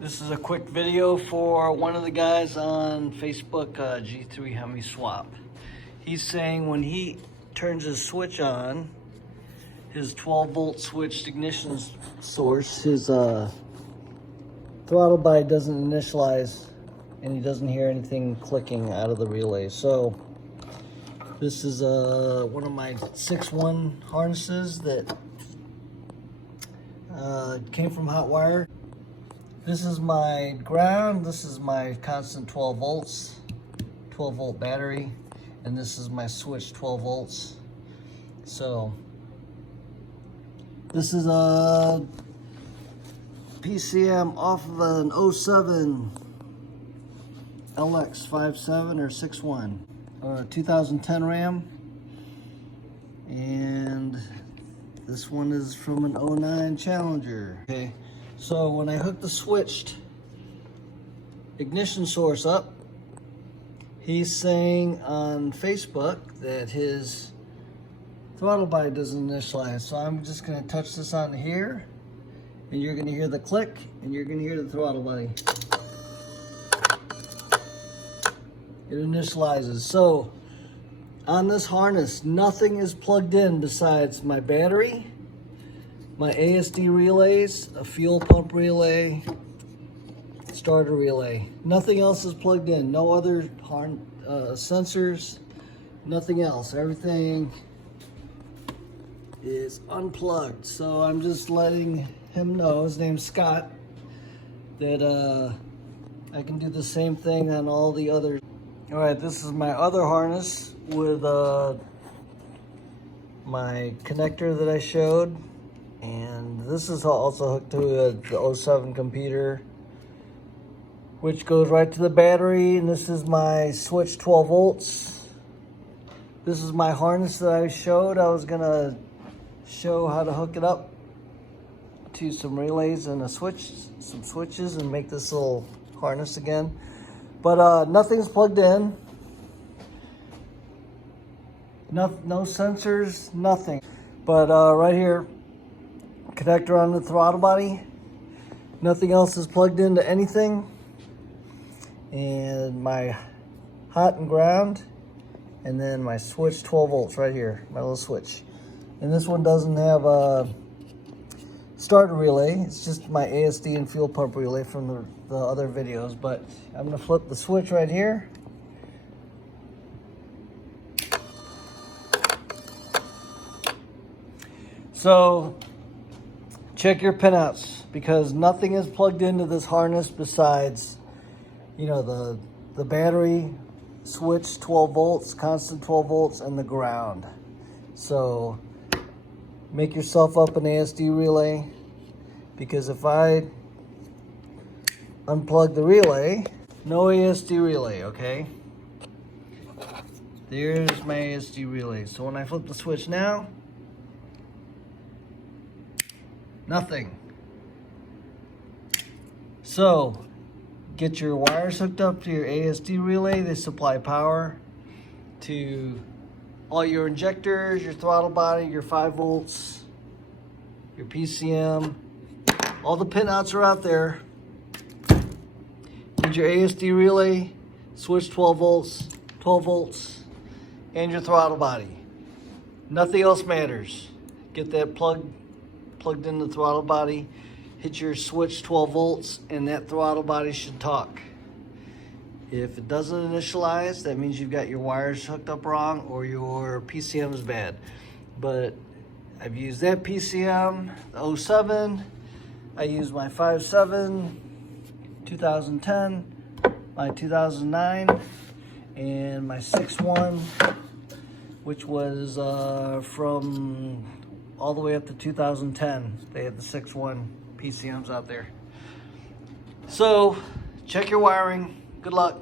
This is a quick video for one of the guys on Facebook, G3 Hemi Swap. He's saying when he turns his switch on, his 12-volt switched ignition source, his throttle body doesn't initialize and he doesn't hear anything clicking out of the relay. So this is one of my 6-1 harnesses that came from hot wire. This is my ground, this is my constant 12 volts, 12 volt battery, and this is my switch 12 volts. So this is a PCM off of an 07 LX57 or 6.1 or a 2010 Ram, and this one is from an 09 Challenger. Okay, so when I hook the switched ignition source up, he's saying on Facebook that his throttle body doesn't initialize. So I'm just going to touch this on here, and you're going to hear the click, and you're going to hear the throttle body. It initializes. So on this harness, nothing is plugged in besides my battery, my ASD relays, a fuel pump relay, starter relay. Nothing else is plugged in. No other sensors, nothing else. Everything is unplugged. So I'm just letting him know, his name's Scott, that I can do the same thing on all the others. All right, this is my other harness with my connector that I showed, and this is also hooked to the 07 computer, which goes right to the battery, and this is my switch 12 volts. This is my harness that I showed. I was gonna show how to hook it up to some relays and some switches and make this little harness again. But nothing's plugged in. No sensors, nothing. But right here, connector on the throttle body. Nothing else is plugged into anything. And my hot and ground. And then my switch 12 volts right here, my little switch. And this one doesn't have a starter relay. It's just my ASD and fuel pump relay from the other videos. But I'm gonna flip the switch right here. So check your pinouts, because nothing is plugged into this harness besides, you know, the battery, switch 12 volts, constant 12 volts, and the ground. So make yourself up an ASD relay, because if I unplug the relay, no ASD relay, okay? There's my ASD relay. So when I flip the switch now, nothing. So get your wires hooked up to your ASD relay. They supply power to all your injectors, your throttle body, your 5 volts, your PCM. All the pinouts are out there. Need your ASD relay, switch 12 volts, and your throttle body. Nothing else matters. Get that plugged in the throttle body, hit your switch 12 volts, and that throttle body should talk. If it doesn't initialize, that means you've got your wires hooked up wrong or your PCM is bad. But I've used that PCM, the 07, I used my 5.7, 2010, my 2009, and my 6.1, which was from all the way up to 2010. They had the 6.1 PCMs out there. So check your wiring. Good luck.